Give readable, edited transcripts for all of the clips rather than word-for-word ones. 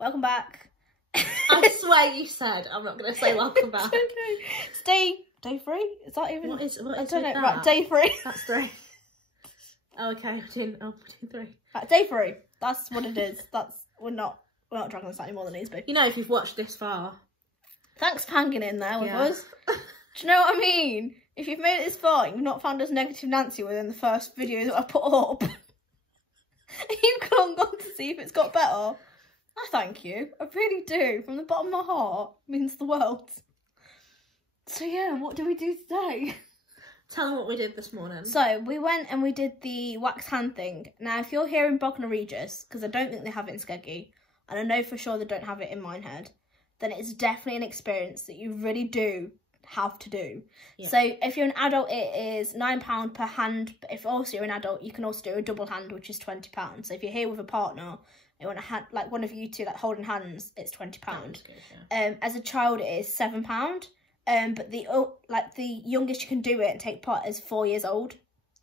welcome back. I swear you said I'm not going to say welcome back. It's day 3? Is that even? What is I don't know. that? Right, day 3. That's 3. Oh, okay, we're doing 3. Right, day 3. That's what it is. We're not dragging this out any more than it needs to be. You know, if you've watched this far. Thanks for hanging in there with us. Do you know what I mean? If you've made it this far and you've not found us negative Nancy within the first video that I put up, you've gone to see if it's got better. I thank you. I really do. From the bottom of my heart. It means the world. So yeah, what do we do today? Tell them what we did this morning. So we went and we did the wax hand thing. Now, if you're here in Bognor Regis, because I don't think they have it in Skeggy, and I know for sure they don't have it in Mulhern, then it's definitely an experience that you really do have to do. Yeah. So if you're an adult, it is £9 per hand. But if also you're an adult, you can also do a double hand, which is £20. So if you're here with a partner, you want to have like one of you two like holding hands, it's £20. Good, yeah. As a child, it is £7. But the youngest you can do it and take part is 4 years old.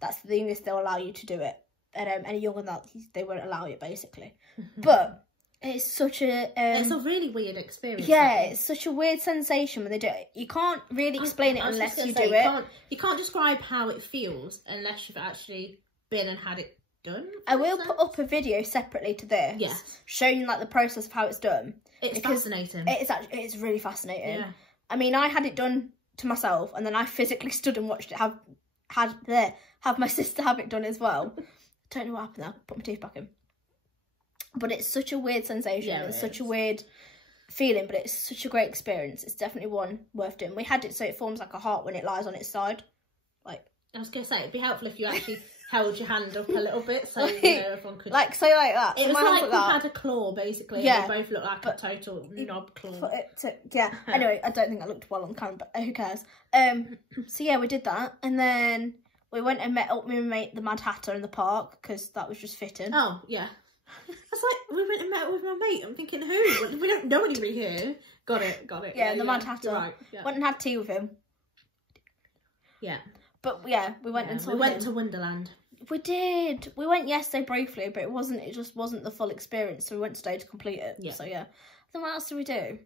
That's the youngest they'll allow you to do it. And any younger than that, they won't allow it basically. But it's such a it's a really weird experience. Yeah, it's such a weird sensation when they do it. You can't really explain it unless you do it. You can't describe how it feels unless you've actually been and had it done. I will put up a video separately to this, showing like the process of how it's done. It's fascinating. It's really fascinating. Yeah. I mean, I had it done to myself, and then I physically stood and watched it have my sister have it done as well. Don't know what happened there. Put my teeth back in. But it's such a weird sensation. Yeah, it's such a weird feeling, but it's such a great experience. It's definitely one worth doing. We had it so it forms like a heart when it lies on its side. Like I was going to say, it'd be helpful if you actually held your hand up a little bit so everyone could... Like, so like that. It was like we had a claw, basically. Yeah. And they both looked like a total knob claw. Yeah. Anyway, I don't think I looked well on camera, but who cares? So yeah, we did that. And then we went and met up with my mate, the Mad Hatter, in the park, because that was just fitting. Oh, yeah. It's like, we went and met with my mate. I'm thinking, who? We don't know anybody here. Got it. Yeah, the Mad Hatter. Right, yeah. Went and had tea with him. Yeah. But yeah, we went and saw him. We went to Wonderland. We did. We went yesterday briefly, but it just wasn't the full experience, so we went today to complete it. Yeah. So yeah. Then what else did we do?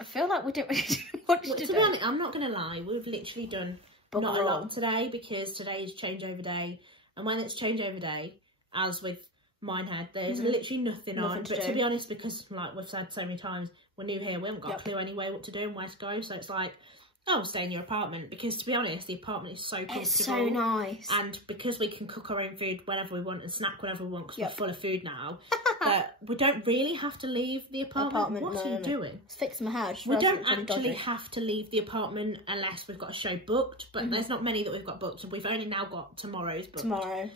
I feel like we didn't really do much to do. To be honest, I'm not going to lie, we've literally done not a lot today, because today is changeover day, and when it's changeover day, as with Minehead, there's literally nothing on. But to be honest, because like we've said so many times, we're new here, we haven't got a clue anyway what to do and where to go, so it's like, oh, stay in your apartment, because to be honest, the apartment is so comfortable. It's so nice. And because we can cook our own food whenever we want and snack whenever we want, because we're full of food now, that we don't really have to leave the apartment. What are you doing? It's fixing my hair. We don't actually have to leave the apartment unless we've got a show booked, but there's not many that we've got booked, and we've only now got tomorrow's booked. Tomorrow,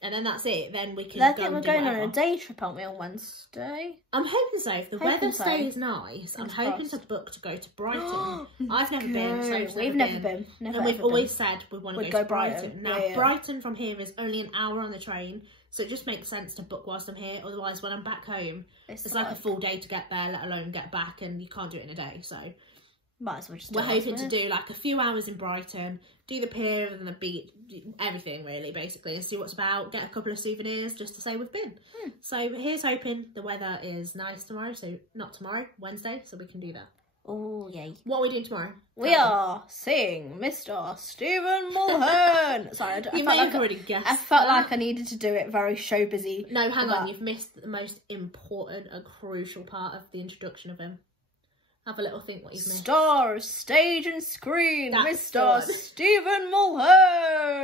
and then that's it. Then we can. I think we're going on a day trip, aren't we, on Wednesday? I'm hoping so. If the weather stays nice, I'm hoping to book to go to Brighton. I've never been. So we've never been. And we've always said we want to go to Brighton. Now, Brighton from here is only an hour on the train, so it just makes sense to book whilst I'm here. Otherwise, when I'm back home, it's like a full day to get there, let alone get back, and you can't do it in a day. So might as well just we're hoping to do like a few hours in Brighton, do the pier and the beach, everything really, basically, and see what's about, get a couple of souvenirs just to say we've been. So here's hoping the weather is nice tomorrow, so not tomorrow, Wednesday, so we can do that. Oh, yay. What are we doing tomorrow? We are seeing Mr. Stephen Mulhern. Sorry, you may have already guessed. I felt like I needed to do it very show busy. No, hang on, you've missed the most important and crucial part of the introduction of him. Have a little think what you've missed. Star of stage and screen, Mr. Stephen Mulhern.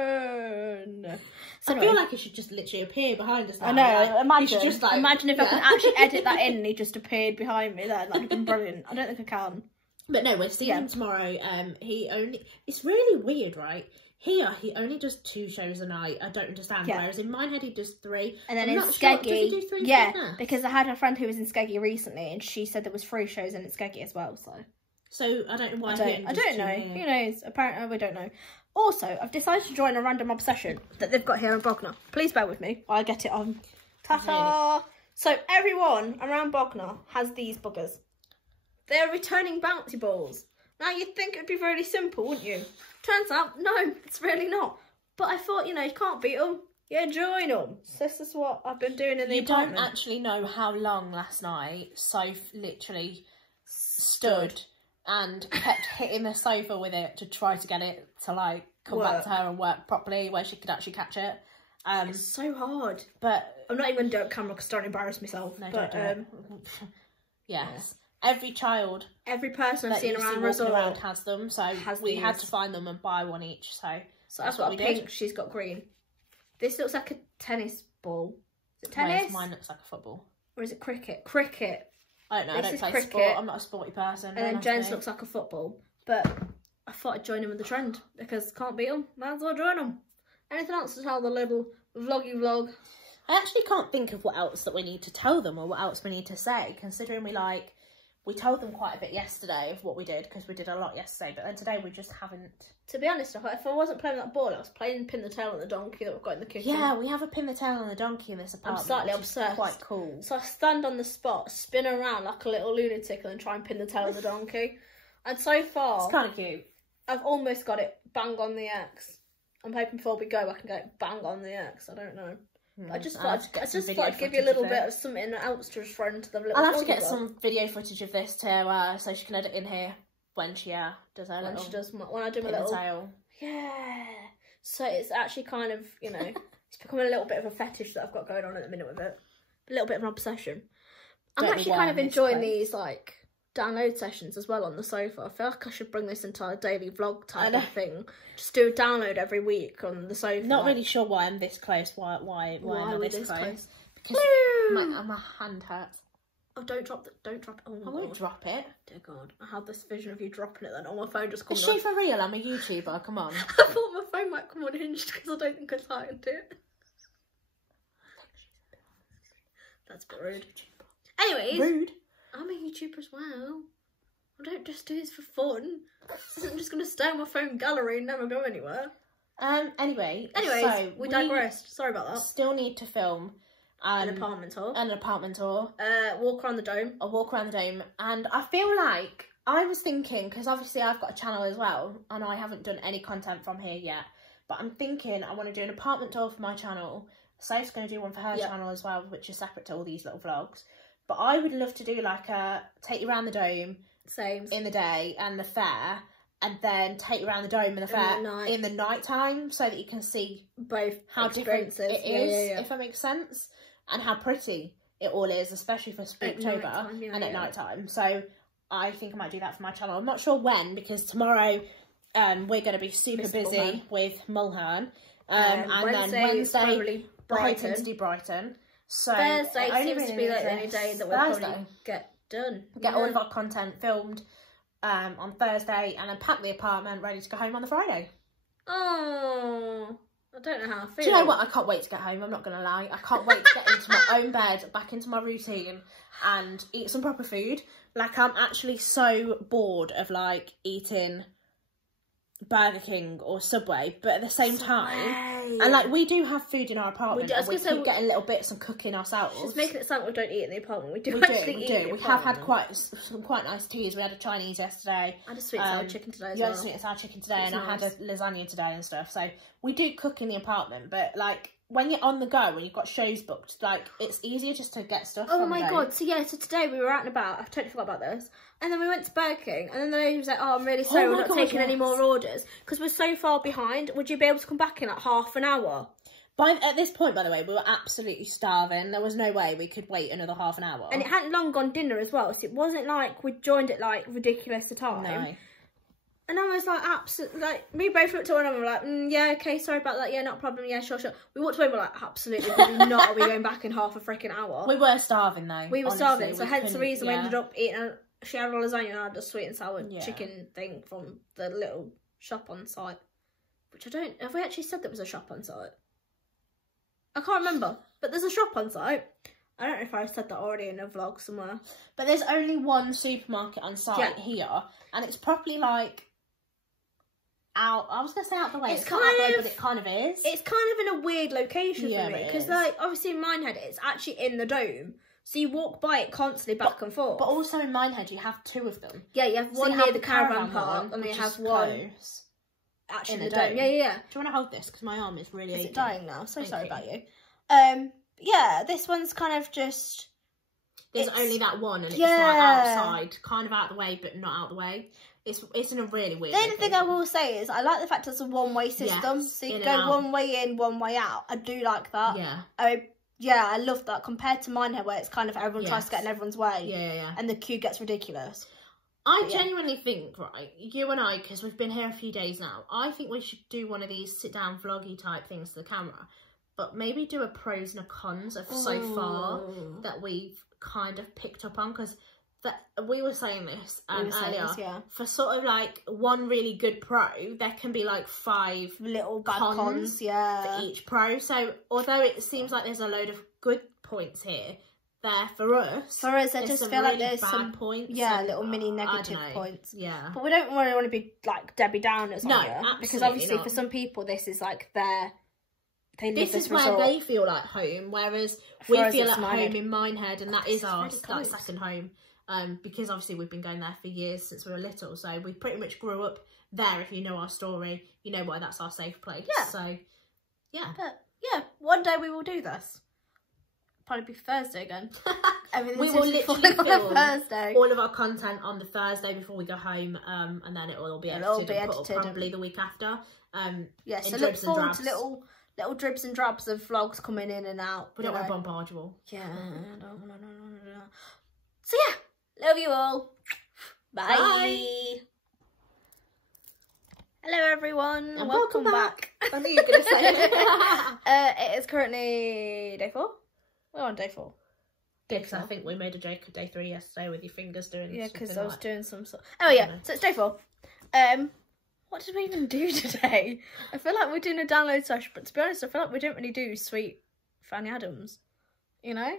So I feel like he should just literally appear behind us now. I know, like, imagine if I could actually edit that in and he just appeared behind me there. That'd have been brilliant. I don't think I can. But no, we're seeing him tomorrow. It's really weird, right? Here, he only does 2 shows a night. I don't understand. Whereas in Minehead, he does 3. And then in Skeggy, because I had a friend who was in Skeggy recently, and she said there was 3 shows in Skeggy as well. So I don't know why. I don't know. Who knows? Apparently, we don't know. Also, I've decided to join a random obsession that they've got here in Bognor. Please bear with me while I get it on. Ta-ta! So everyone around Bognor has these buggers. They're returning bouncy balls. Now, you'd think it'd be really simple, wouldn't you? Turns out, no, it's really not. But I thought, you know, you can't beat them. Yeah, join them. This is what I've been doing in the apartment. You don't actually know how long last night Soph literally stood and kept hitting the sofa with it to try to get it to like come back to her and work properly where she could actually catch it. It's so hard. But I'm not even going to do it on camera because I don't embarrass myself. No, but, don't do it. Yes. Every child, every person I've seen around the resort has them, so we had to find them and buy one each. So I've got a pink, she's got green. This looks like a tennis ball. Is it tennis? Mine looks like a football. Or is it cricket? Cricket. I don't know, I don't play sport. I'm not a sporty person. And then Jen's looks like a football. But I thought I'd join him in the trend because can't beat them. Might as well join them. Anything else to tell the little vloggy vlog? I actually can't think of what else that we need to tell them or what else we need to say, considering we told them quite a bit yesterday of what we did, because we did a lot yesterday, but then today we just haven't. To be honest, if I wasn't playing that ball, I was playing pin the tail on the donkey that we've got in the kitchen. Yeah, we have a pin the tail on the donkey in this apartment. I'm slightly obsessed. Quite cool. So I stand on the spot, spin around like a little lunatic, and then try and pin the tail on the donkey. And so far, it's kind of cute. I've almost got it bang on the X. I'm hoping before we go, I can get bang on the X. I don't know. I just thought I'd give you a little bit of something else to friend to them. I'll have to get some video footage of this too, so she can edit in here when she does her little. When I do my little tail. Yeah. So it's actually kind of, you know, it's becoming a little bit of a fetish that I've got going on at the minute with it. A little bit of an obsession. I'm actually kind of enjoying these like download sessions as well on the sofa. I feel like I should bring this into a daily vlog type of thing. Just do a download every week on the sofa. Not really sure why I'm this close. Why am I this close? Because my hand hurts. Oh, don't drop it. Don't drop it. Oh, I won't drop it. Dear God. I had this vision of you dropping it then on my phone just come on. Is she for real? I'm a YouTuber. Come on. I thought my phone might come unhinged because I don't think I tightened it. That's a bit rude. Anyways. Rude? I'm a YouTuber as well. I don't just do this for fun. This isn't just going to stay on my phone gallery and never go anywhere. Anyways, so we digressed. Sorry about that. Still need to film an apartment tour. Walk around the dome. A walk around the dome. And I feel like I was thinking, because obviously I've got a channel as well, and I haven't done any content from here yet. But I'm thinking I want to do an apartment tour for my channel. Soph's going to do one for her channel as well, which is separate to all these little vlogs. But I would love to do like a take you around the dome in the day and the fair, and then take you around the dome and the fair in the night time, so that you can see both how different it is, if that makes sense, and how pretty it all is, especially for Spooktober and at night time. So I think I might do that for my channel. I'm not sure when, because tomorrow we're going to be super busy with Mulhern, and then Wednesday we're hoping to do Brighton. So Thursday seems to be like the only day that we'll probably get done. Get all of our content filmed on Thursday, and then pack the apartment ready to go home on the Friday. Oh, I don't know how I feel. Do you know what? I can't wait to get home. I'm not going to lie. I can't wait to get into my own bed, back into my routine, and eat some proper food. Like, I'm actually so bored of like eating Burger King or Subway, but at the same time, and like we do have food in our apartment, we keep getting little bits and cooking ourselves. Just making it sound like we don't eat in the apartment. We do actually eat. We have had some quite nice teas. We had a Chinese yesterday. I had a sweet and sour chicken today as well. You had a sweet and sour chicken today, and I had a lasagna today and stuff. So we do cook in the apartment, but like when you're on the go, when you've got shows booked, like it's easier just to get stuff. Oh my God! So yeah, so today we were out and about. I totally forgot about this. And then we went to Burger King, and then the lady was like, "Oh, I'm really sorry, we're not taking any more orders because we're so far behind. Would you be able to come back in like half an hour?" At this point, by the way, we were absolutely starving. There was no way we could wait another half an hour. And it hadn't long gone dinner as well, so it wasn't like we joined at like ridiculous a time. No. And I was like, absolutely, like, we both looked at one another, like, yeah, okay, sorry about that, yeah, not a problem, yeah, sure. We walked away, we're like, absolutely, not, are we going back in half a freaking hour? We were starving, though. We were starving, so hence the reason we ended up eating, she had a lasagna and I had a sweet and sour chicken thing from the little shop on site. Which have we actually said there was a shop on site? I can't remember, but there's a shop on site. I don't know if I said that already in a vlog somewhere. But there's only one supermarket on site here, and it's probably like out. I was gonna say out the way. It's not out the way, but it kind of is. It's kind of in a weird location for me because, like, obviously in Minehead, it's actually in the dome, so you walk by it constantly back and forth. But also in Minehead, you have two of them. Yeah, you have one near the caravan park, and then you have one. actually in the dome. Yeah. Do you want to hold this? Because my arm is really aching. Is it dying now? So sorry about you. Yeah, this one's kind of just... There's only that one, and it's like outside, kind of out the way, but not out the way. It's in a really weird. The only thing I will say is I like the fact it's a one-way system, so you go one way in, one way out. I do like that. Yeah. I love that compared to Minehead, where it's kind of everyone tries to get in everyone's way. Yeah. And the queue gets ridiculous. I genuinely think, right, you and I, because we've been here a few days now, I think we should do one of these sit-down vloggy type things to the camera, but maybe do a pros and a cons of so far that we've kind of picked up on, because we were saying this earlier, for sort of like one really good pro, there can be like 5 little bad cons for each pro. So although it seems like there's a load of good points here, there for us I just feel like there's bad some points, little mini negative points. Yeah, but we don't really want to be like Debbie Downers because obviously for some people this is like this is where they feel like home, whereas we feel at home in Minehead, and that is our second home. Because obviously we've been going there for years since we were little, so we pretty much grew up there. If you know our story, you know why that's our safe place. So but one day we will do this. Probably be Thursday again. We will literally film Thursday. all of our content on the Thursday before we go home, and then it will all be edited and put up probably the week after. So look forward to little dribs and drabs of vlogs coming in and out. We don't want to bombard you all. Yeah. So yeah, love you all. Bye. Bye. Hello everyone, and welcome back. I knew you were going to say it. It is currently day 4. We're on day 4. Because I think we made a joke of day 3 yesterday with your fingers doing. Yeah, because I was doing some sort. Oh yeah, so it's day 4. What did we even do today? I feel like we're doing a download session, but to be honest, I feel like we don't really do Sweet Fanny Adams. You know?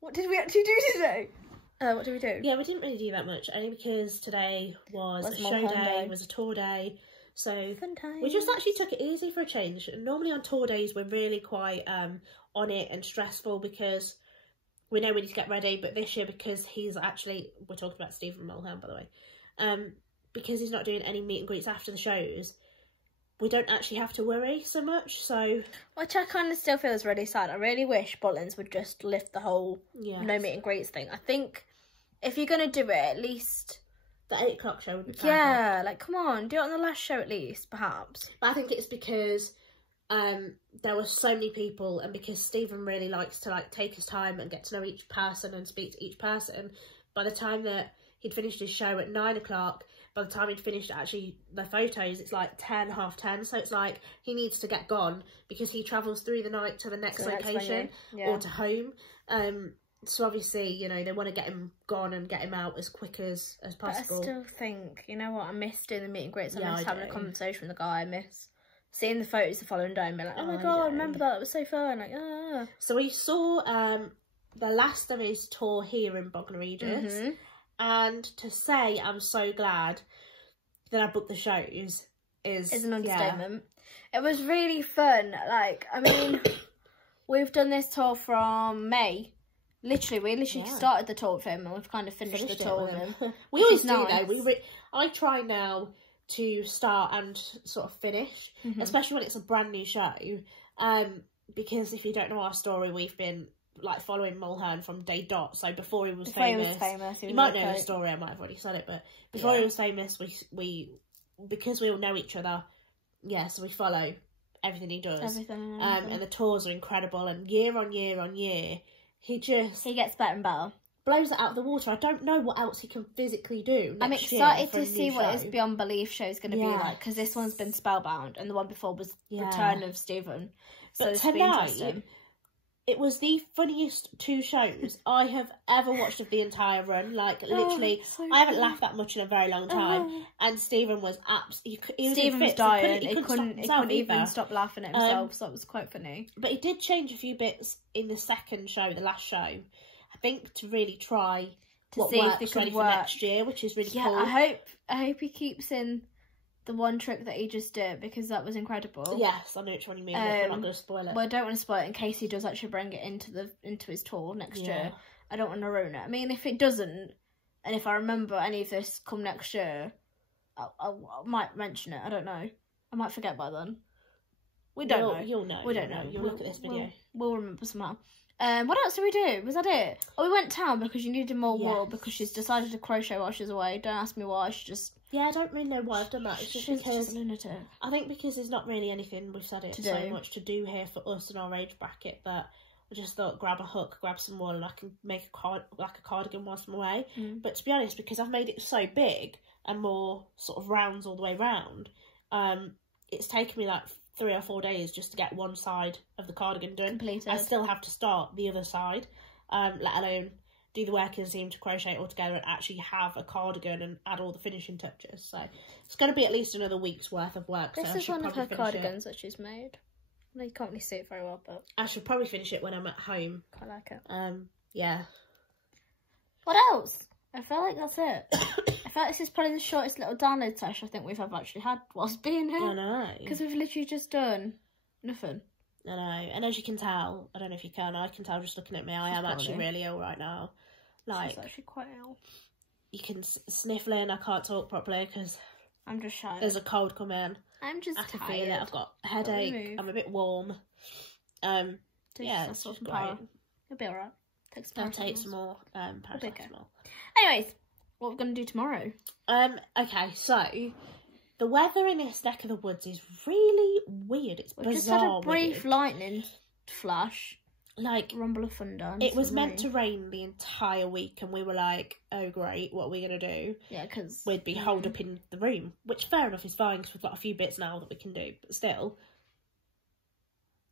What did we actually do today? What did we do? Yeah, we didn't really do that much, only because today was a show day, was a tour day. So we just actually took it easy for a change. Normally on tour days, we're really quite on it and stressful because we know we need to get ready. But this year, because he's actually, we're talking about Stephen Mulhern, by the way, because he's not doing any meet and greets after the shows, we don't actually have to worry so much. So, which I kind of still feel is really sad. I really wish Butlins would just lift the whole no meet and greets thing. I think if you're going to do it, at least the 8 o'clock show would be perfect. Yeah, like come on, do it on the last show at least, perhaps. But I think it's because there were so many people, and because Stephen really likes to like take his time and get to know each person and speak to each person. By the time that he'd finished his show at 9 o'clock, by the time he'd finished actually the photos, it's like 10, half 10. So it's like he needs to get gone because he travels through the night to the next location or to home. So obviously, you know, they want to get him gone and get him out as quick as possible. But I still think, you know what, I miss doing the meet and greets. I miss having a conversation with the guy. I miss seeing the photos the following day and being like, oh my god, I remember that was so fun. Like, So we saw the last of his tour here in Bognor Regis. And to say I'm so glad that I booked the shows is an understatement. It was really fun. Like, I mean, we've done this tour from May. Literally, we started the tour with him and we've kind of finished the tour with him. We always do though. I try now to start and sort of finish, especially when it's a brand new show. Because if you don't know our story, we've been like following Mulhern from day dot. So before he was famous, you might know the story. I might have already said it, but before he was famous, we because we all know each other. So we follow everything he does. And the tours are incredible. And year on year on year, he gets better and better. Blows it out of the water. I don't know what else he can physically do. I'm excited to see what his Beyond Belief show is going to be like, because this one's been spellbound and the one before was Return of Stephen. So but tonight, it was the funniest 2 shows I have ever watched of the entire run. Like, literally, I haven't laughed that much in a very long time. And Stephen was Stephen was dying. He couldn't even stop laughing at himself, so it was quite funny. But he did change a few bits in the second show, the last show, I think, to really try to see if they could work for next year, which is really cool. I hope he keeps in the one trick that he just did, because that was incredible. Yes, I know which one you mean, but I'm not going to spoil it. Well, I don't want to spoil it in case he does actually bring it into his tour next year. I don't want to ruin it. I mean, if it doesn't, and if I remember any of this come next year, I might mention it. I don't know. I might forget by then. We don't know. You'll know. We don't know. You'll look at this video. We'll remember somehow. What else did we do? Was that it? Oh, we went town because you needed more wool because she's decided to crochet while she's away. Don't ask me why. She just... Yeah, I don't really know why I've done that. It's just because... a lunatic. I think because there's not really anything, we've said it, so much to do here for us in our age bracket that I just thought grab a hook, grab some wool and I can make a cardigan whilst I'm away. But to be honest, because I've made it so big and more sort of rounds all the way round, it's taken me like 3 or 4 days just to get one side of the cardigan done. Completed. I still have to start the other side, let alone do the working seam to crochet it all together and actually have a cardigan and add all the finishing touches. So it's going to be at least another week's worth of work. This is one of her cardigans that she's made. No, you can't really see it very well, but I should probably finish it when I'm at home. Quite like it. Yeah. What else? I feel like that's it. I feel like this is probably the shortest little download session I think we've ever actually had whilst being here. I know. Because we've literally just done nothing. I know. And as you can tell, I don't know if you can, I can tell just looking at me, I am actually really ill right now. Like, she's actually quite ill. You can sniffling, I can't talk properly because I'm just shy. There's a cold coming. I'm just tired. I can feel it. I've got a headache. I'm a bit warm. Yeah, it's just great. You'll be alright. I'll take some more paracetamol. Anyways, what we're going to do tomorrow? Okay, so the weather in this neck of the woods is really weird. It's bizarre. We just had a brief lightning flash. Like, rumble of thunder. It was meant to rain the entire week, and we were like, "Oh great, what are we gonna do?" Yeah, because we'd be holed up in the room, which fair enough is fine because we've got a few bits now that we can do, but still.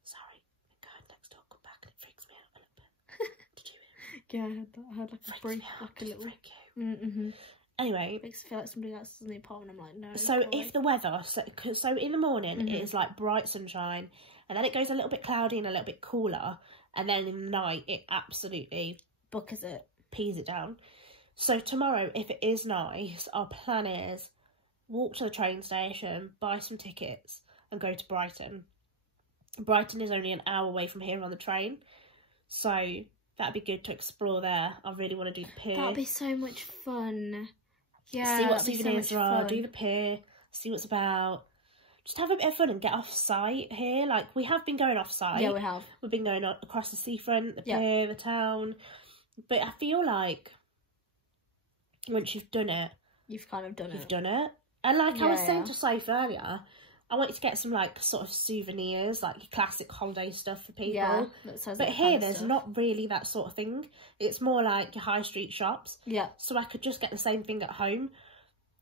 Sorry, go ahead next door, come back, and it freaks me out a little bit. Did you hear? Yeah, I had like a brief, like a little. Anyway, it makes me feel like somebody else is in the apartment. I'm like, no. So if the weather, so in the morning it is like bright sunshine, and then it goes a little bit cloudy and a little bit cooler. And then in the night, it absolutely pees it down. So tomorrow, if it is nice, our plan is walk to the train station, buy some tickets, and go to Brighton. Brighton is only an hour away from here on the train, so that'd be good to explore there. I really want to do the pier. That'd be so much fun. Yeah, see what souvenirs there are, do the pier, see what's about. Just have a bit of fun and get off site here. Like, we have been going off site. Yeah, we have. We've been going across the seafront, the pier, the town. But I feel like once you've done it, you've kind of done it. You've done it. And like I was saying to Saif earlier, I wanted to get some like sort of souvenirs, like classic holiday stuff for people. Yeah, but here there's not really that sort of thing. It's more like your high street shops. Yeah. So I could just get the same thing at home.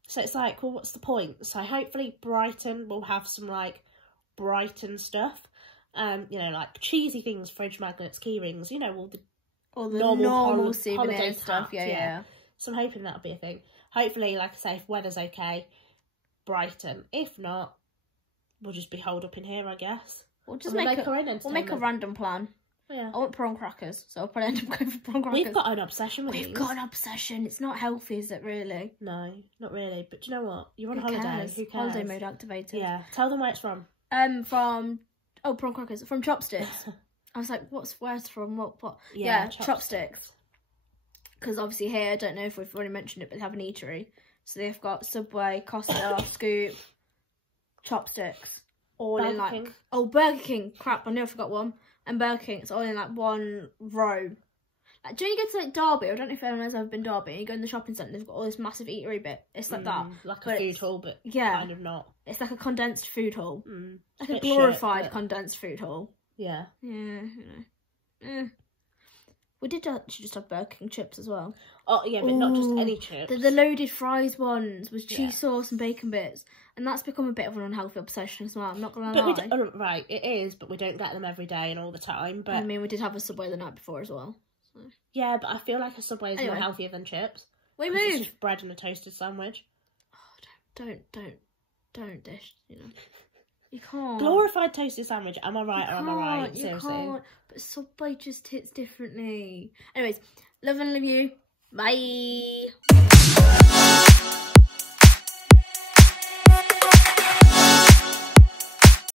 So it's like, well, what's the point? So hopefully Brighton will have some, like, Brighton stuff. You know, like, cheesy things, fridge magnets, key rings, you know, all the normal souvenir stuff. Yeah. So I'm hoping that'll be a thing. Hopefully, like I say, if weather's okay, Brighton. If not, we'll just be holed up in here, I guess. We'll just make a random plan. Yeah. I want prawn crackers, so I'll probably end up going for prawn crackers. We've got an obsession with these. We've got an obsession. It's not healthy, is it, really? No, not really. But do you know what? You're on holiday. Who cares? Holiday mode activated. Yeah. Tell them where it's from. Prawn crackers. From Chopsticks. I was like, where's it from? What? Yeah, Chopsticks. Because obviously here, I don't know if we've already mentioned it, but they have an eatery. So they've got Subway, Costa, Scoop, Chopsticks. In like... King. Oh, Burger King. Crap, I knew I forgot one. And Burger King, it's all in like one row. Like, do you get to like Derby? I don't know if anyone has ever been to Derby. You go in the shopping centre, they've got all this massive eatery bit. It's like that. Like a food hall, but kind of not. It's like a condensed food hall. Like a glorified condensed food hall. Yeah. Yeah, you know. We did actually just have Burger King chips as well. Oh, yeah, but not just any chips. The loaded fries ones with cheese sauce and bacon bits. And that's become a bit of an unhealthy obsession as well, I'm not going to lie. Right, it is, but we don't get them every day and all the time. But I mean, we did have a Subway the night before as well. So. Yeah, but I feel like a Subway is more healthier than chips. We moved. It's just bread and a toasted sandwich. Oh, don't dish, you know. You can't. Glorified toasted sandwich, am I right or am I right? Seriously. You can't, but Subway just hits differently. Anyways, love and leave you. Bye.